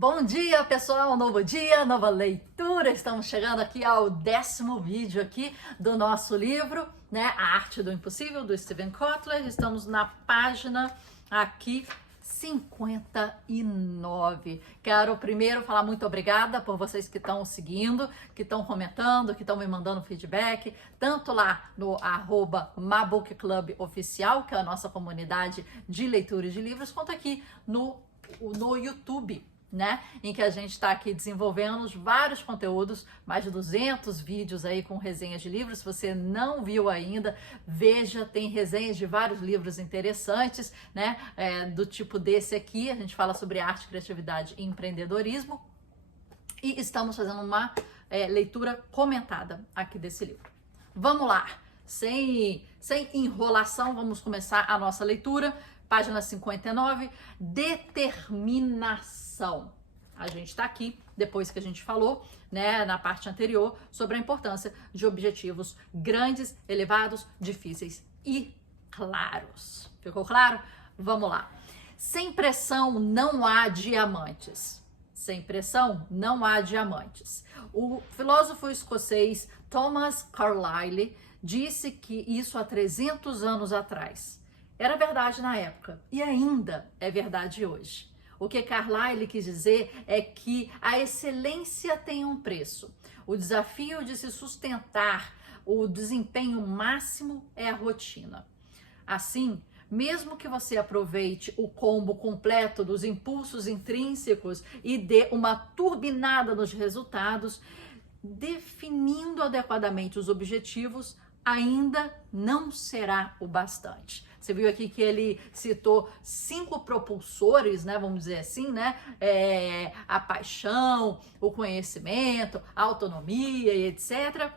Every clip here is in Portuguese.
Bom dia, pessoal! Novo dia, nova leitura. Estamos chegando aqui ao 10º vídeo aqui do nosso livro, né? A Arte do Impossível, do Steven Kotler. Estamos na página aqui 59. Quero primeiro falar muito obrigada por vocês que estão seguindo, que estão comentando, que estão me mandando feedback, tanto lá no @mabookcluboficial, que é a nossa comunidade de leitura de livros, quanto aqui no YouTube, né? Em que a gente está aqui desenvolvendo vários conteúdos, mais de 200 vídeos aí com resenhas de livros. Se você não viu ainda, veja, tem resenhas de vários livros interessantes, né? Do tipo desse aqui, a gente fala sobre arte, criatividade e empreendedorismo. E estamos fazendo uma leitura comentada aqui desse livro. Vamos lá, sem enrolação, vamos começar a nossa leitura. Página 59, determinação. A gente está aqui, depois que a gente falou, né, na parte anterior, sobre a importância de objetivos grandes, elevados, difíceis e claros. Ficou claro? Vamos lá. Sem pressão não há diamantes. Sem pressão não há diamantes. O filósofo escocês Thomas Carlyle disse que isso há 300 anos atrás. Era verdade na época e ainda é verdade hoje. O que Carlyle quis dizer é que a excelência tem um preço. O desafio de se sustentar o desempenho máximo é a rotina. Assim, mesmo que você aproveite o combo completo dos impulsos intrínsecos e dê uma turbinada nos resultados, definindo adequadamente os objetivos, ainda não será o bastante. Você viu aqui que ele citou 5 propulsores, né? Vamos dizer assim, né? A paixão, o conhecimento, a autonomia e etc.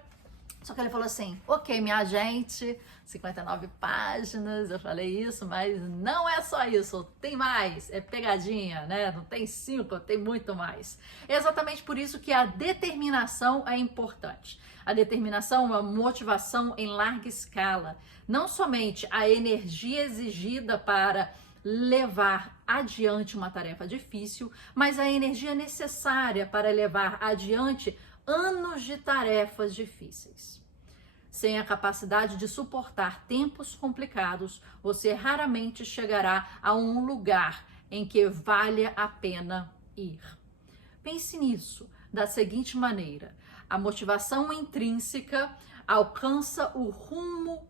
Só que ele falou assim, ok, minha gente, 59 páginas, eu falei isso, mas não é só isso, tem mais, é pegadinha, né? Não tem 5, tem muito mais. É exatamente por isso que a determinação é importante. A determinação é uma motivação em larga escala, não somente a energia exigida para levar adiante uma tarefa difícil, mas a energia necessária para levar adiante anos de tarefas difíceis. Sem a capacidade de suportar tempos complicados, você raramente chegará a um lugar em que valha a pena ir. Pense nisso da seguinte maneira: a motivação intrínseca alcança o rumo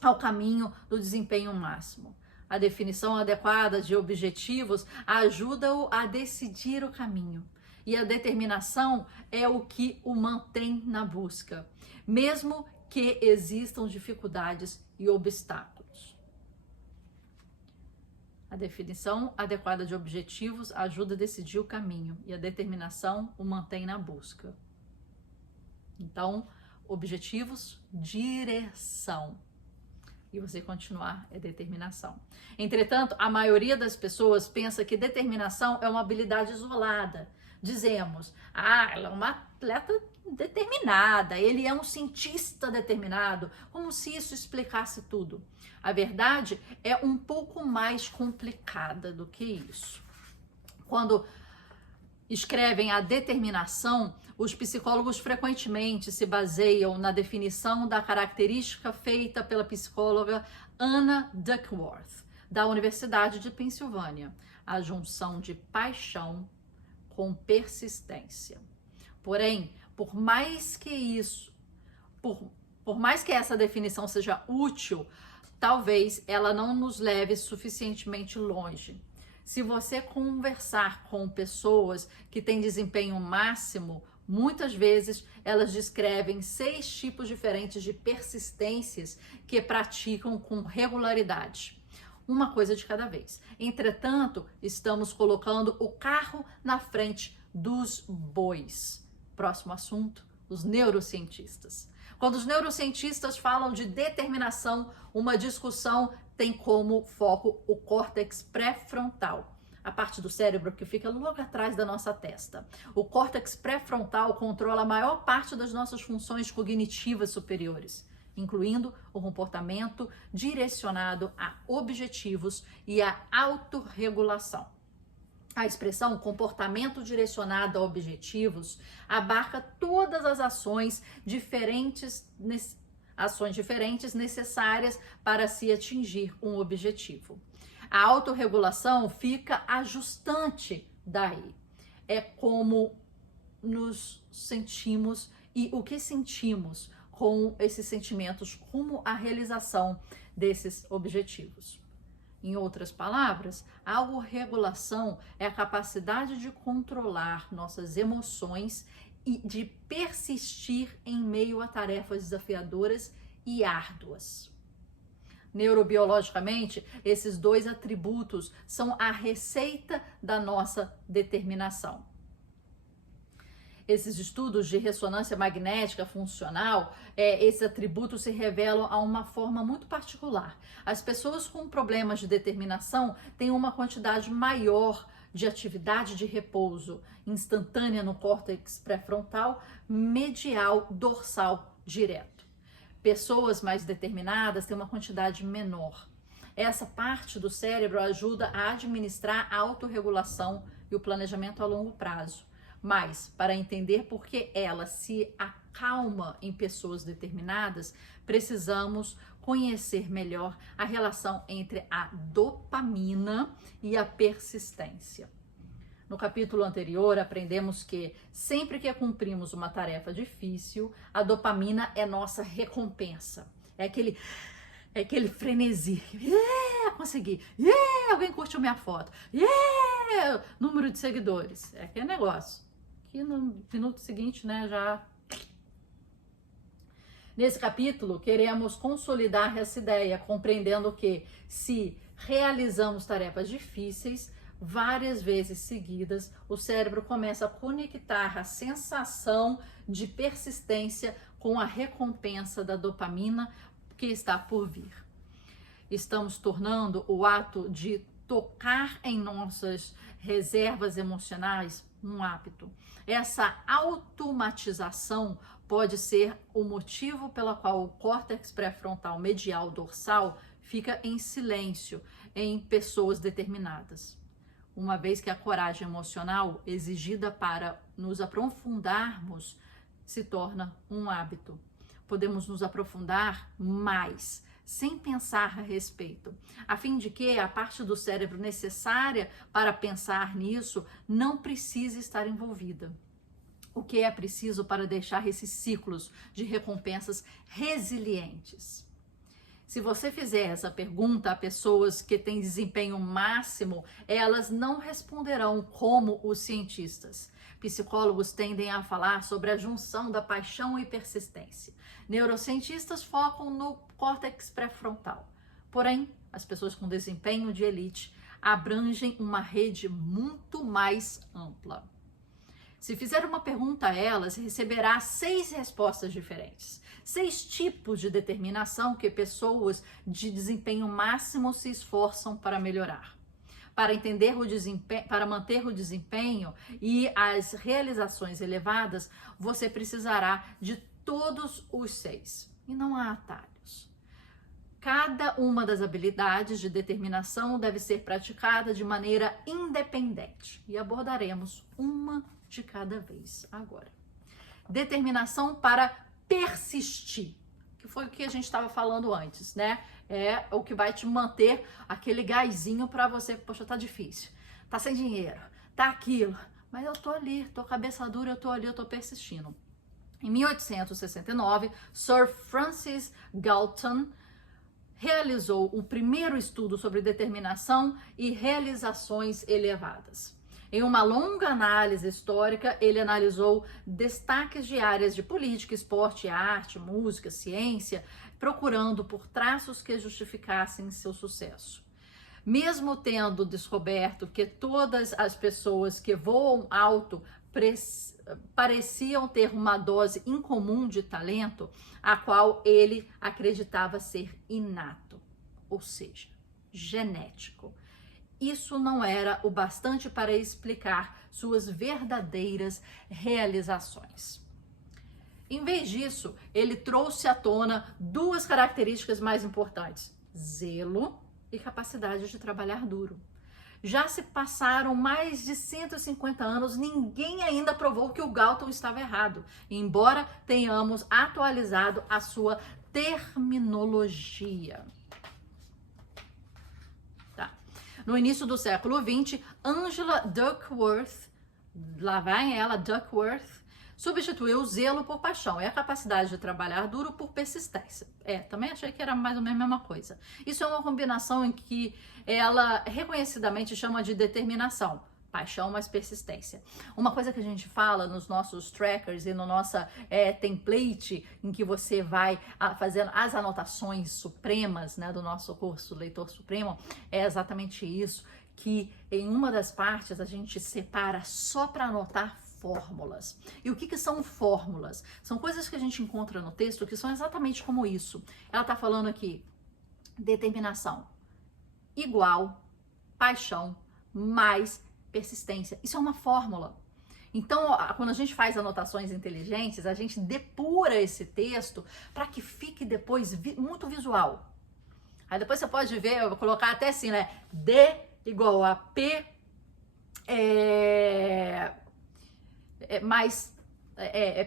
ao caminho do desempenho máximo. A definição adequada de objetivos ajuda-o a decidir o caminho. E a determinação é o que o mantém na busca, mesmo que existam dificuldades e obstáculos. A definição adequada de objetivos ajuda a decidir o caminho e a determinação o mantém na busca. Então, objetivos, direção. E você continuar é determinação. Entretanto, a maioria das pessoas pensa que determinação é uma habilidade isolada. Dizemos, ela é uma atleta determinada, ele é um cientista determinado, como se isso explicasse tudo. A verdade é um pouco mais complicada do que isso. Quando escrevem a determinação, os psicólogos frequentemente se baseiam na definição da característica feita pela psicóloga Anna Duckworth, da Universidade de Pensilvânia, a junção de paixão com persistência. Porém, por mais que essa definição seja útil, talvez ela não nos leve suficientemente longe. Se você conversar com pessoas que têm desempenho máximo, muitas vezes elas descrevem 6 tipos diferentes de persistências que praticam com regularidade. Uma coisa de cada vez. Entretanto, estamos colocando o carro na frente dos bois. Próximo assunto, os neurocientistas. Quando os neurocientistas falam de determinação, uma discussão tem como foco o córtex pré-frontal, a parte do cérebro que fica logo atrás da nossa testa. O córtex pré-frontal controla a maior parte das nossas funções cognitivas superiores, incluindo o comportamento direcionado a objetivos e a autorregulação. A expressão comportamento direcionado a objetivos abarca todas as ações diferentes necessárias para se atingir um objetivo. A autorregulação fica ajustante daí. É como nos sentimos e o que sentimos com esses sentimentos rumo à realização desses objetivos. Em outras palavras, a autorregulação é a capacidade de controlar nossas emoções e de persistir em meio a tarefas desafiadoras e árduas. Neurobiologicamente, esses dois atributos são a receita da nossa determinação. Esses estudos de ressonância magnética funcional, esses atributos se revelam a uma forma muito particular. As pessoas com problemas de determinação têm uma quantidade maior de atividade de repouso instantânea no córtex pré-frontal, medial, dorsal, direto. Pessoas mais determinadas têm uma quantidade menor. Essa parte do cérebro ajuda a administrar a autorregulação e o planejamento a longo prazo. Mas, para entender por que ela se acalma em pessoas determinadas, precisamos conhecer melhor a relação entre a dopamina e a persistência. No capítulo anterior, aprendemos que sempre que cumprimos uma tarefa difícil, a dopamina é nossa recompensa. É aquele frenesi. Consegui. Alguém curtiu minha foto. Número de seguidores. É aquele negócio. Que no minuto seguinte, né, já... Nesse capítulo, queremos consolidar essa ideia, compreendendo que se realizamos tarefas difíceis, várias vezes seguidas, o cérebro começa a conectar a sensação de persistência com a recompensa da dopamina que está por vir. Estamos tornando o ato de tocar em nossas reservas emocionais um hábito. Essa automatização pode ser o motivo pelo qual o córtex pré-frontal medial dorsal fica em silêncio em pessoas determinadas. Uma vez que a coragem emocional exigida para nos aprofundarmos se torna um hábito. Podemos nos aprofundar mais, sem pensar a respeito, a fim de que a parte do cérebro necessária para pensar nisso não precise estar envolvida. O que é preciso para deixar esses ciclos de recompensas resilientes? Se você fizer essa pergunta a pessoas que têm desempenho máximo, elas não responderão como os cientistas. Psicólogos tendem a falar sobre a junção da paixão e persistência. Neurocientistas focam no córtex pré-frontal. Porém, as pessoas com desempenho de elite abrangem uma rede muito mais ampla. Se fizer uma pergunta a elas, receberá 6 respostas diferentes. 6 tipos de determinação que pessoas de desempenho máximo se esforçam para melhorar. Para entender o desempenho, para manter o desempenho e as realizações elevadas, você precisará de todos os 6. E não há atalhos. Cada uma das habilidades de determinação deve ser praticada de maneira independente. E abordaremos uma de cada vez agora. Determinação para persistir, que foi o que a gente estava falando antes, né? É o que vai te manter aquele gásinho para você, poxa, tá difícil, tá sem dinheiro, tá aquilo, mas eu tô ali, tô cabeça dura, eu tô ali, eu tô persistindo. Em 1869, Sir Francis Galton realizou o primeiro estudo sobre determinação e realizações elevadas. Em uma longa análise histórica, ele analisou destaques de áreas de política, esporte, arte, música, ciência, procurando por traços que justificassem seu sucesso. Mesmo tendo descoberto que todas as pessoas que voam alto pareciam ter uma dose incomum de talento, a qual ele acreditava ser inato, ou seja, genético. Isso não era o bastante para explicar suas verdadeiras realizações. Em vez disso, ele trouxe à tona 2 características mais importantes: zelo e capacidade de trabalhar duro. Já se passaram mais de 150 anos, ninguém ainda provou que o Galton estava errado, embora tenhamos atualizado a sua terminologia. Tá. No início do século XX, Angela Duckworth, lá vai ela, Duckworth, substituiu o zelo por paixão e a capacidade de trabalhar duro por persistência. Também achei que era mais ou menos a mesma coisa. Isso é uma combinação em que ela reconhecidamente chama de determinação. Paixão mais persistência. Uma coisa que a gente fala nos nossos trackers e no nossa template, em que você vai fazendo as anotações supremas, né, do nosso curso Leitor Supremo, é exatamente isso, que em uma das partes a gente separa só para anotar fórmulas. E o que são fórmulas? São coisas que a gente encontra no texto que são exatamente como isso. Ela está falando aqui, determinação igual paixão mais persistência. Isso é uma fórmula. Então, quando a gente faz anotações inteligentes, a gente depura esse texto para que fique depois muito visual. Aí depois você pode ver, eu vou colocar até assim, né? D igual a P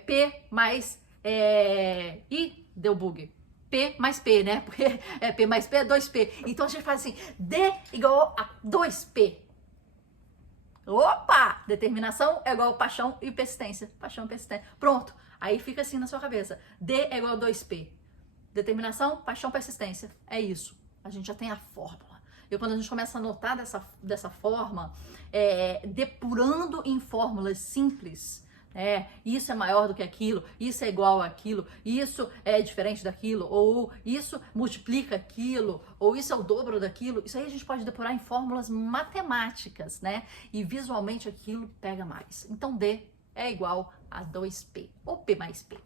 P mais I deu bug. P mais P, né? Porque P mais P é 2P. Então a gente faz assim, D igual a 2P. Opa! Determinação é igual a paixão e persistência. Paixão e persistência. Pronto. Aí fica assim na sua cabeça. D é igual a 2P. Determinação, paixão, persistência. É isso. A gente já tem a fórmula. E quando a gente começa a anotar dessa forma, depurando em fórmulas simples, isso é maior do que aquilo, isso é igual àquilo, isso é diferente daquilo, ou isso multiplica aquilo, ou isso é o dobro daquilo. Isso aí a gente pode depurar em fórmulas matemáticas, né? E visualmente aquilo pega mais. Então D é igual a 2P, ou P mais P.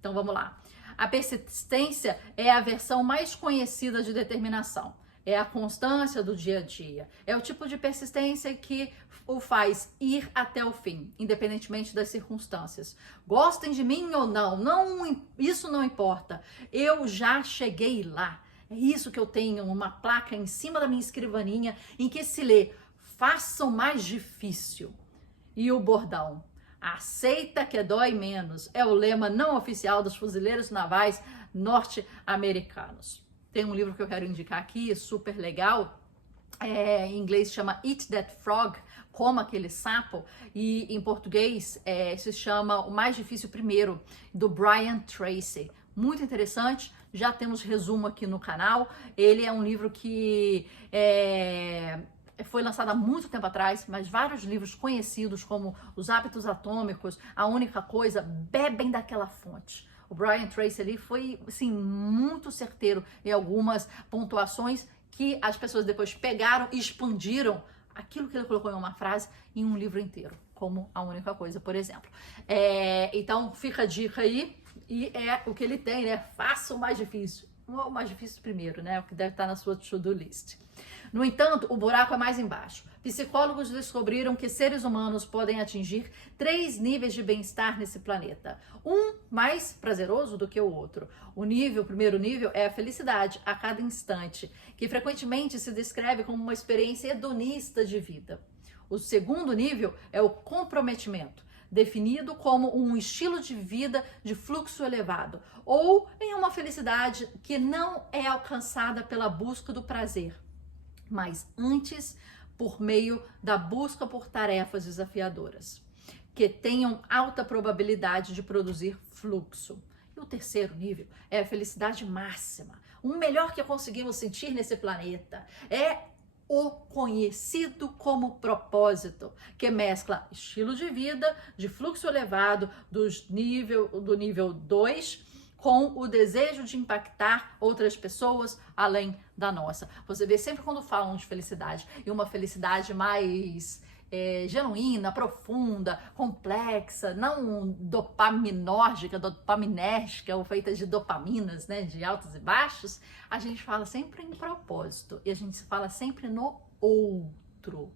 Então vamos lá. A persistência é a versão mais conhecida de determinação. É a constância do dia a dia. É o tipo de persistência que o faz ir até o fim, independentemente das circunstâncias. Gostem de mim ou não, isso não importa. Eu já cheguei lá. É isso que eu tenho, uma placa em cima da minha escrivaninha em que se lê, façam mais difícil. E o bordão, aceita que dói menos, é o lema não oficial dos fuzileiros navais norte-americanos. Tem um livro que eu quero indicar aqui, super legal, em inglês chama Eat That Frog, Coma Aquele Sapo, e em português se chama O Mais Difícil Primeiro, do Brian Tracy. Muito interessante, já temos resumo aqui no canal. Ele é um livro que foi lançado há muito tempo atrás, mas vários livros conhecidos como Os Hábitos Atômicos, A Única Coisa, bebem daquela fonte. O Brian Tracy ali foi, assim, muito certeiro em algumas pontuações que as pessoas depois pegaram e expandiram aquilo que ele colocou em uma frase em um livro inteiro, como A Única Coisa, por exemplo. Então, fica a dica aí, e é o que ele tem, né? Faça o mais difícil. O mais difícil primeiro, né? O que deve estar na sua to-do list. No entanto, o buraco é mais embaixo. Psicólogos descobriram que seres humanos podem atingir 3 níveis de bem-estar nesse planeta. Um mais prazeroso do que o outro. O primeiro nível é a felicidade a cada instante, que frequentemente se descreve como uma experiência hedonista de vida. O segundo nível é o comprometimento, definido como um estilo de vida de fluxo elevado, ou em uma felicidade que não é alcançada pela busca do prazer, mas antes por meio da busca por tarefas desafiadoras, que tenham alta probabilidade de produzir fluxo. E o terceiro nível é a felicidade máxima. O melhor que conseguimos sentir nesse planeta é o conhecido como propósito, que mescla estilo de vida, de fluxo elevado do nível 2, com o desejo de impactar outras pessoas além da nossa. Você vê sempre quando falam de felicidade, e uma felicidade mais genuína, profunda, complexa, não dopaminérgica ou feita de dopaminas, né, de altos e baixos, a gente fala sempre em propósito, e a gente fala sempre no outro.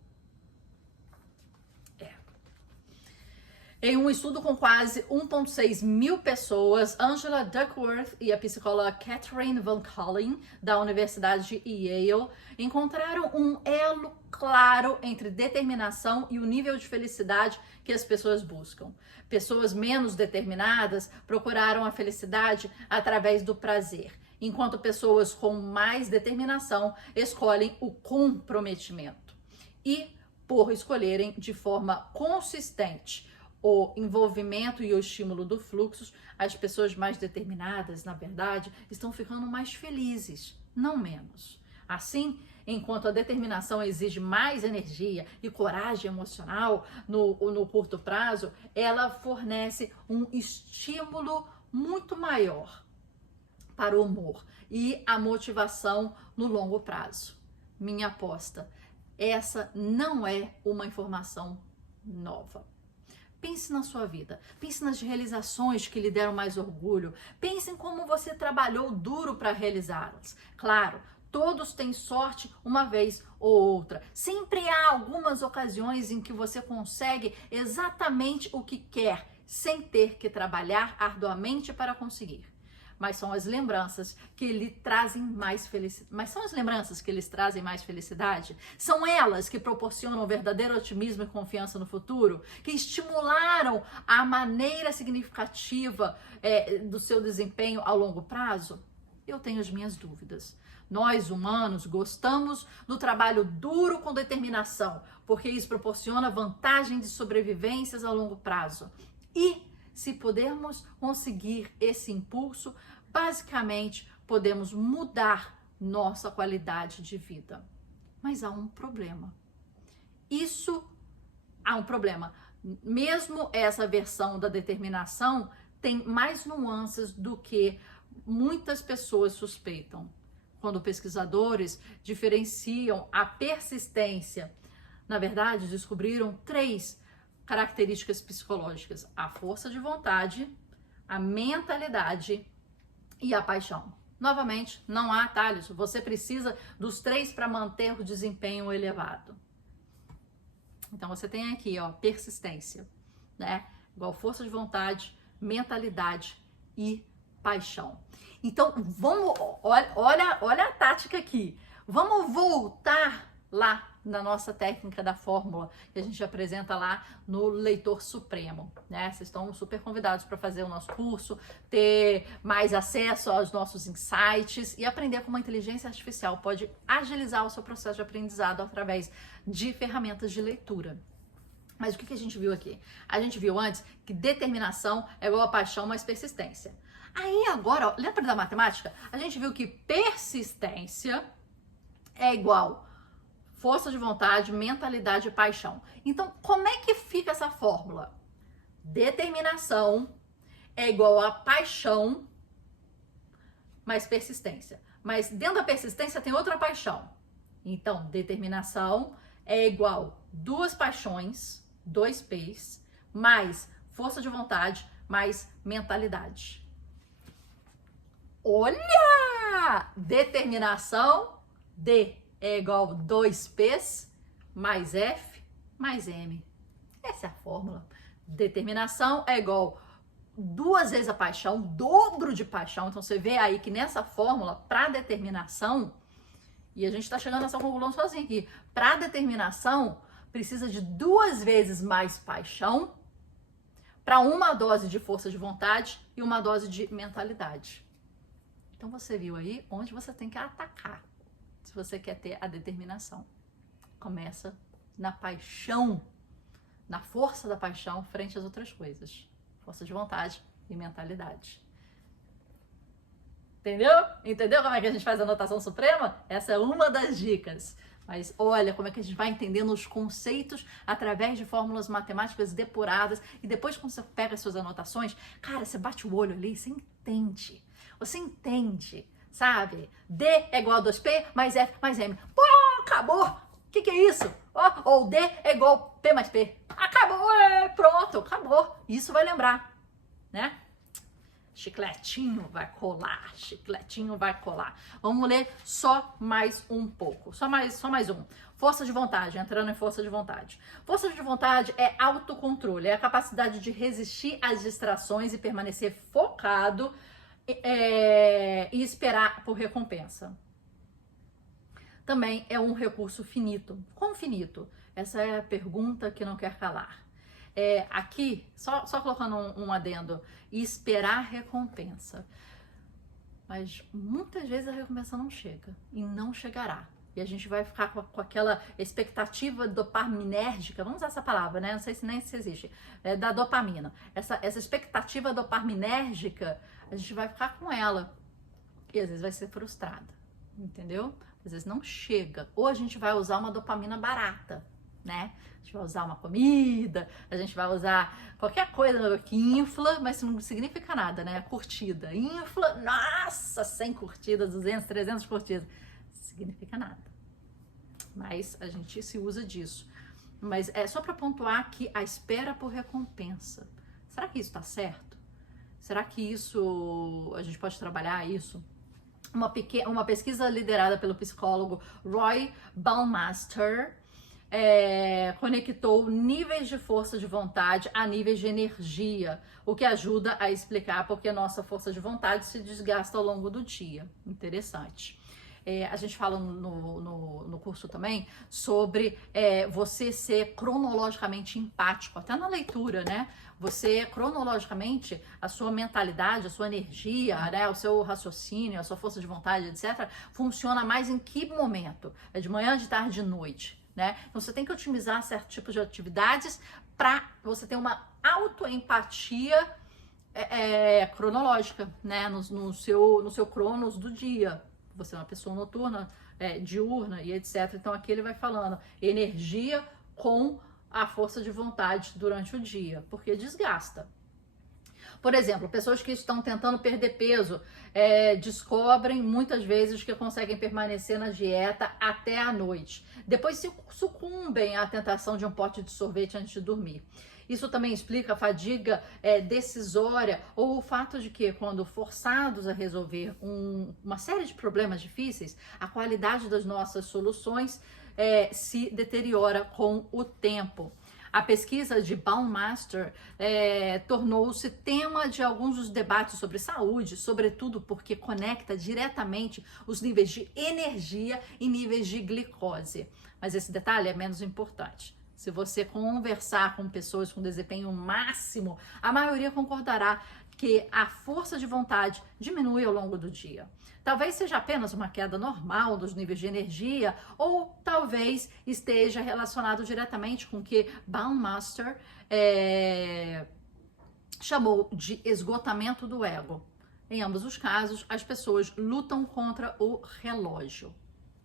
Em um estudo com quase 1,6 mil pessoas, Angela Duckworth e a psicóloga Catherine Van Collin, da Universidade de Yale, encontraram um elo claro entre determinação e o nível de felicidade que as pessoas buscam. Pessoas menos determinadas procuraram a felicidade através do prazer, enquanto pessoas com mais determinação escolhem o comprometimento. E, por escolherem de forma consistente o envolvimento e o estímulo do fluxo, as pessoas mais determinadas, na verdade, estão ficando mais felizes, não menos. Assim, enquanto a determinação exige mais energia e coragem emocional no curto prazo, ela fornece um estímulo muito maior para o humor e a motivação no longo prazo. Minha aposta, essa não é uma informação nova. Pense na sua vida, pense nas realizações que lhe deram mais orgulho, pense em como você trabalhou duro para realizá-las. Claro, todos têm sorte uma vez ou outra. Sempre há algumas ocasiões em que você consegue exatamente o que quer, sem ter que trabalhar arduamente para conseguir. Mas são as lembranças que lhe trazem mais felicidade. Mas são as lembranças que lhes trazem mais felicidade? São elas que proporcionam verdadeiro otimismo e confiança no futuro? Que estimularam a maneira significativa do seu desempenho ao longo prazo? Eu tenho as minhas dúvidas. Nós, humanos, gostamos do trabalho duro com determinação, porque isso proporciona vantagem de sobrevivências a longo prazo. E se pudermos conseguir esse impulso, basicamente podemos mudar nossa qualidade de vida. Mas há um problema. Há um problema. Mesmo essa versão da determinação tem mais nuances do que muitas pessoas suspeitam. Quando pesquisadores diferenciam a persistência, na verdade, descobriram 3 características psicológicas: a força de vontade, a mentalidade e a paixão. Novamente, não há atalhos. Você precisa dos 3 para manter o desempenho elevado. Então você tem aqui, ó, persistência, né? Igual força de vontade, mentalidade e paixão. Então, olha a tática aqui. Vamos voltar lá na nossa técnica da fórmula que a gente apresenta lá no Leitor Supremo, né? Vocês estão super convidados para fazer o nosso curso, ter mais acesso aos nossos insights e aprender como a inteligência artificial pode agilizar o seu processo de aprendizado através de ferramentas de leitura. Mas o que a gente viu aqui? A gente viu antes que determinação é igual a paixão mais persistência. Aí agora, ó, lembra da matemática? A gente viu que persistência é igual força de vontade, mentalidade e paixão. Então, como é que fica essa fórmula? Determinação é igual a paixão mais persistência. Mas dentro da persistência tem outra paixão. Então, determinação é igual 2 paixões, 2 P's, mais força de vontade, mais mentalidade. Olha! Determinação, D é igual 2 P's mais F mais M. Essa é a fórmula. Determinação é igual 2 vezes a paixão, dobro de paixão. Então você vê aí que nessa fórmula, para determinação, e a gente está chegando nessa conclusão sozinho aqui, para determinação precisa de 2 vezes mais paixão para uma dose de força de vontade e uma dose de mentalidade. Então você viu aí onde você tem que atacar se você quer ter a determinação. Começa na paixão, na força da paixão frente às outras coisas. Força de vontade e mentalidade. Entendeu? Entendeu como é que a gente faz a notação suprema? Essa é uma das dicas. Mas olha como é que a gente vai entendendo os conceitos através de fórmulas matemáticas depuradas. E depois, quando você pega as suas anotações, cara, você bate o olho ali e você entende. Você entende, sabe? D é igual a 2P mais F mais M. Pô, acabou! O que é isso? Ou D é igual a P mais P. Acabou! Pronto, acabou. Isso vai lembrar, né? Chicletinho vai colar, chicletinho vai colar. Vamos ler só mais um pouco, só mais um. Força de vontade, entrando em força de vontade. Força de vontade é autocontrole, é a capacidade de resistir às distrações e permanecer focado e esperar por recompensa. Também é um recurso finito. Quão finito? Essa é a pergunta que não quer calar. Aqui, só colocando um adendo, esperar recompensa. Mas muitas vezes a recompensa não chega e não chegará. E a gente vai ficar com aquela expectativa dopaminérgica, vamos usar essa palavra, né? Não sei se nem se existe, da dopamina. Essa expectativa dopaminérgica, a gente vai ficar com ela. E às vezes vai ser frustrada, entendeu? Às vezes não chega. Ou a gente vai usar uma dopamina barata, né? A gente vai usar uma comida, a gente vai usar qualquer coisa que infla, mas não significa nada, né? Curtida. Infla, nossa, 100 curtidas, 200, 300 curtidas. Significa nada. Mas a gente se usa disso. Mas é só para pontuar que a espera por recompensa. Será que isso está certo? Será que isso, a gente pode trabalhar isso? Uma pesquisa liderada pelo psicólogo Roy Baumeister conectou níveis de força de vontade a níveis de energia, o que ajuda a explicar porque a nossa força de vontade se desgasta ao longo do dia. Interessante. A gente fala no curso também sobre você ser cronologicamente empático, até na leitura, né? Você, cronologicamente, a sua mentalidade, a sua energia, né? O seu raciocínio, a sua força de vontade, etc., funciona mais em que momento? É de manhã, de tarde, de noite, né? Então, você tem que otimizar certo tipo de atividades para você ter uma autoempatia cronológica, né? No seu cronos do dia. Você é uma pessoa noturna, diurna e etc. Então aqui ele vai falando energia com a força de vontade durante o dia, porque desgasta. Por exemplo, pessoas que estão tentando perder peso descobrem muitas vezes que conseguem permanecer na dieta até a noite. Depois sucumbem à tentação de um pote de sorvete antes de dormir. Isso também explica a fadiga decisória ou o fato de que, quando forçados a resolver uma série de problemas difíceis, a qualidade das nossas soluções se deteriora com o tempo. A pesquisa de Baumeister tornou-se tema de alguns dos debates sobre saúde, sobretudo porque conecta diretamente os níveis de energia e níveis de glicose. Mas esse detalhe é menos importante. Se você conversar com pessoas com desempenho máximo, a maioria concordará que a força de vontade diminui ao longo do dia. Talvez seja apenas uma queda normal dos níveis de energia, ou talvez esteja relacionado diretamente com o que Baumeister chamou de esgotamento do ego. Em ambos os casos, as pessoas lutam contra o relógio,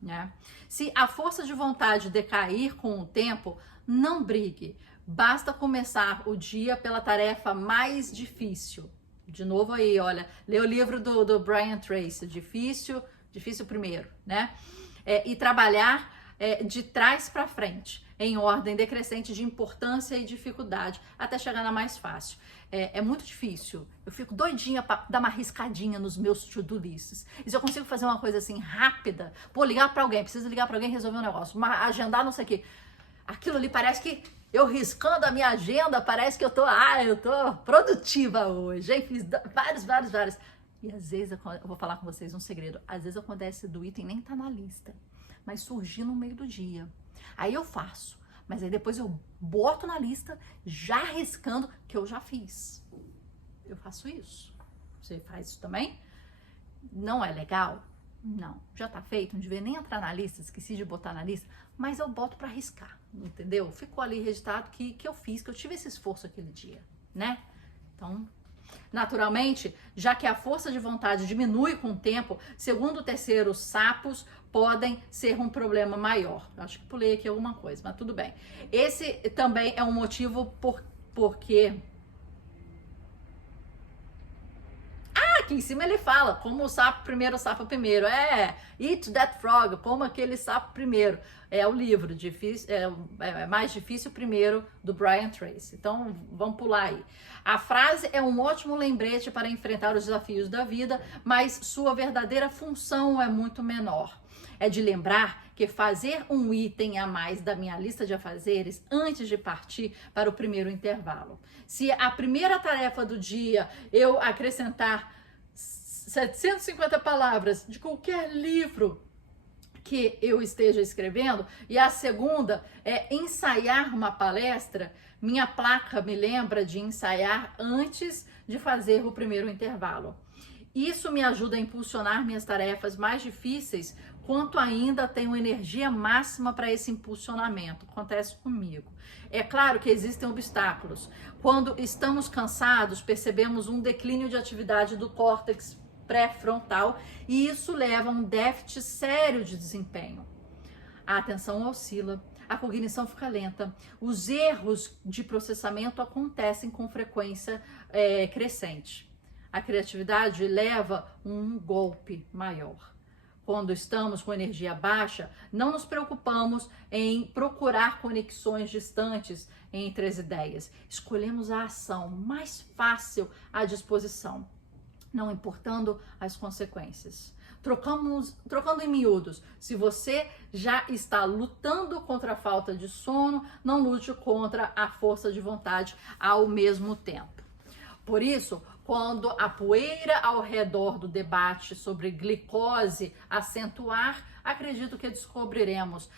né? Se a força de vontade decair com o tempo, não brigue. Basta começar o dia pela tarefa mais difícil. De novo aí, olha, lê o livro do Brian Tracy, difícil primeiro, né? E trabalhar de trás para frente, em ordem decrescente de importância e dificuldade, até chegar na mais fácil. É muito difícil. Eu fico doidinha para dar uma riscadinha nos meus to-do lists. E se eu consigo fazer uma coisa assim rápida, ligar para alguém, preciso ligar para alguém e resolver um negócio, agendar não sei o quê. Aquilo ali parece que eu riscando a minha agenda, parece que eu tô produtiva hoje, hein? Fiz vários. E às vezes, eu vou falar com vocês um segredo, às vezes acontece do item nem tá na lista, mas surgir no meio do dia. Aí eu faço, mas aí depois eu boto na lista, já riscando, que eu já fiz. Eu faço isso. Você faz isso também? Não é legal? Não. Já tá feito, não devia nem entrar na lista, esqueci de botar na lista, mas eu boto para riscar, entendeu? Ficou ali registrado que eu fiz, que eu tive esse esforço aquele dia, né? Então, naturalmente, já que a força de vontade diminui com o tempo, segundo o terceiro, sapos podem ser um problema maior. Acho que pulei aqui alguma coisa, mas tudo bem. Esse também é um motivo porque... Aqui em cima ele fala, como o sapo primeiro, eat that frog, como aquele sapo primeiro. É o livro, é mais difícil primeiro, do Brian Tracy. Então, vamos pular aí. A frase é um ótimo lembrete para enfrentar os desafios da vida, mas sua verdadeira função é muito menor. é de lembrar que fazer um item a mais da minha lista de afazeres antes de partir para o primeiro intervalo. Se a primeira tarefa do dia eu acrescentar 750 palavras de qualquer livro que eu esteja escrevendo, e a segunda é ensaiar uma palestra, minha placa me lembra de ensaiar antes de fazer o primeiro intervalo. Isso me ajuda a impulsionar minhas tarefas mais difíceis, quanto ainda tenho energia máxima para esse impulsionamento. Acontece comigo. É claro que existem obstáculos. Quando estamos cansados, percebemos um declínio de atividade do córtex pré-frontal e isso leva a um déficit sério de desempenho. A atenção oscila, a cognição fica lenta, os erros de processamento acontecem com frequência crescente. A criatividade leva um golpe maior. Quando estamos com energia baixa, não nos preocupamos em procurar conexões distantes entre as ideias. Escolhemos a ação mais fácil à disposição, não importando as consequências. Trocando em miúdos, se você já está lutando contra a falta de sono, não lute contra a força de vontade ao mesmo tempo. Por isso, quando a poeira ao redor do debate sobre glicose acentuar, acredito que descobriremos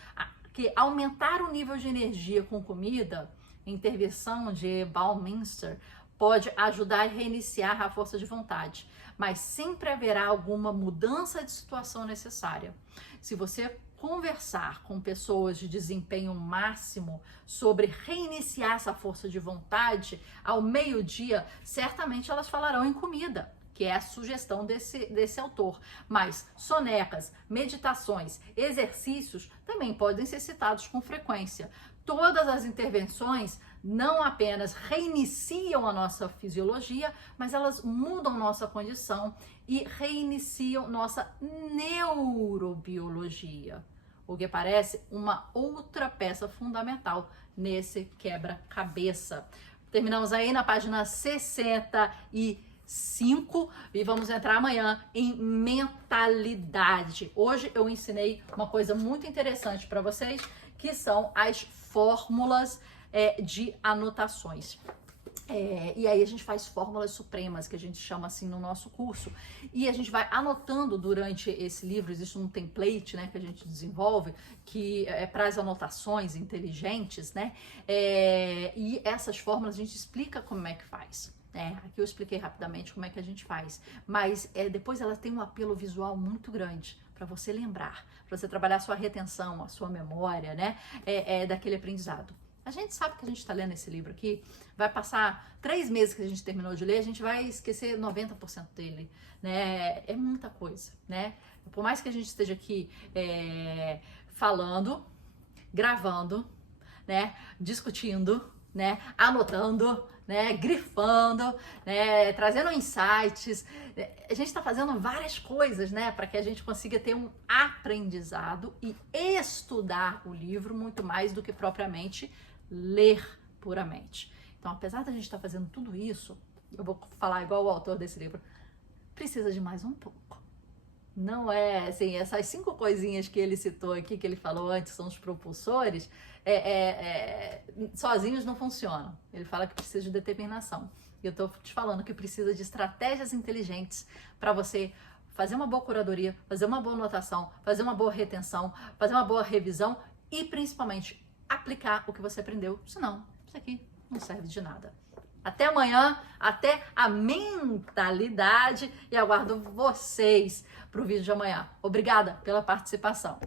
que aumentar o nível de energia com comida, intervenção de Baumeister, pode ajudar a reiniciar a força de vontade, mas sempre haverá alguma mudança de situação necessária. Se você conversar com pessoas de desempenho máximo sobre reiniciar essa força de vontade ao meio-dia, certamente elas falarão em comida, que é a sugestão desse autor. Mas sonecas, meditações, exercícios também podem ser citados com frequência. Todas as intervenções não apenas reiniciam a nossa fisiologia, mas elas mudam nossa condição e reiniciam nossa neurobiologia, o que parece uma outra peça fundamental nesse quebra-cabeça. Terminamos aí na página 65 e vamos entrar amanhã em mentalidade. Hoje eu ensinei uma coisa muito interessante para vocês, que são as fórmulas de anotações. E aí a gente faz fórmulas supremas, que a gente chama assim no nosso curso, e a gente vai anotando durante esse livro. Existe um template, né, que a gente desenvolve, que é para as anotações inteligentes, né, e essas fórmulas a gente explica como é que faz. Aqui eu expliquei rapidamente como é que a gente faz, mas depois ela tem um apelo visual muito grande para você lembrar, para você trabalhar a sua retenção, a sua memória, né, daquele aprendizado. A gente sabe que a gente está lendo esse livro aqui, vai passar 3 meses que a gente terminou de ler, a gente vai esquecer 90% dele, né? É muita coisa, né? Por mais que a gente esteja aqui falando, gravando, né? Discutindo, né? Anotando, né? Grifando, né? Trazendo insights, a gente está fazendo várias coisas, né? Para que a gente consiga ter um aprendizado e estudar o livro muito mais do que propriamente ler puramente. Então, apesar da gente estar fazendo tudo isso, eu vou falar igual o autor desse livro, precisa de mais um pouco. Não é assim, essas 5 coisinhas que ele citou aqui, que ele falou antes, são os propulsores, sozinhos não funcionam. Ele fala que precisa de determinação. E eu estou te falando que precisa de estratégias inteligentes para você fazer uma boa curadoria, fazer uma boa anotação, fazer uma boa retenção, fazer uma boa revisão e, principalmente, aplicar o que você aprendeu. Senão, isso aqui não serve de nada. Até amanhã, até a mentalidade, e aguardo vocês para o vídeo de amanhã. Obrigada pela participação.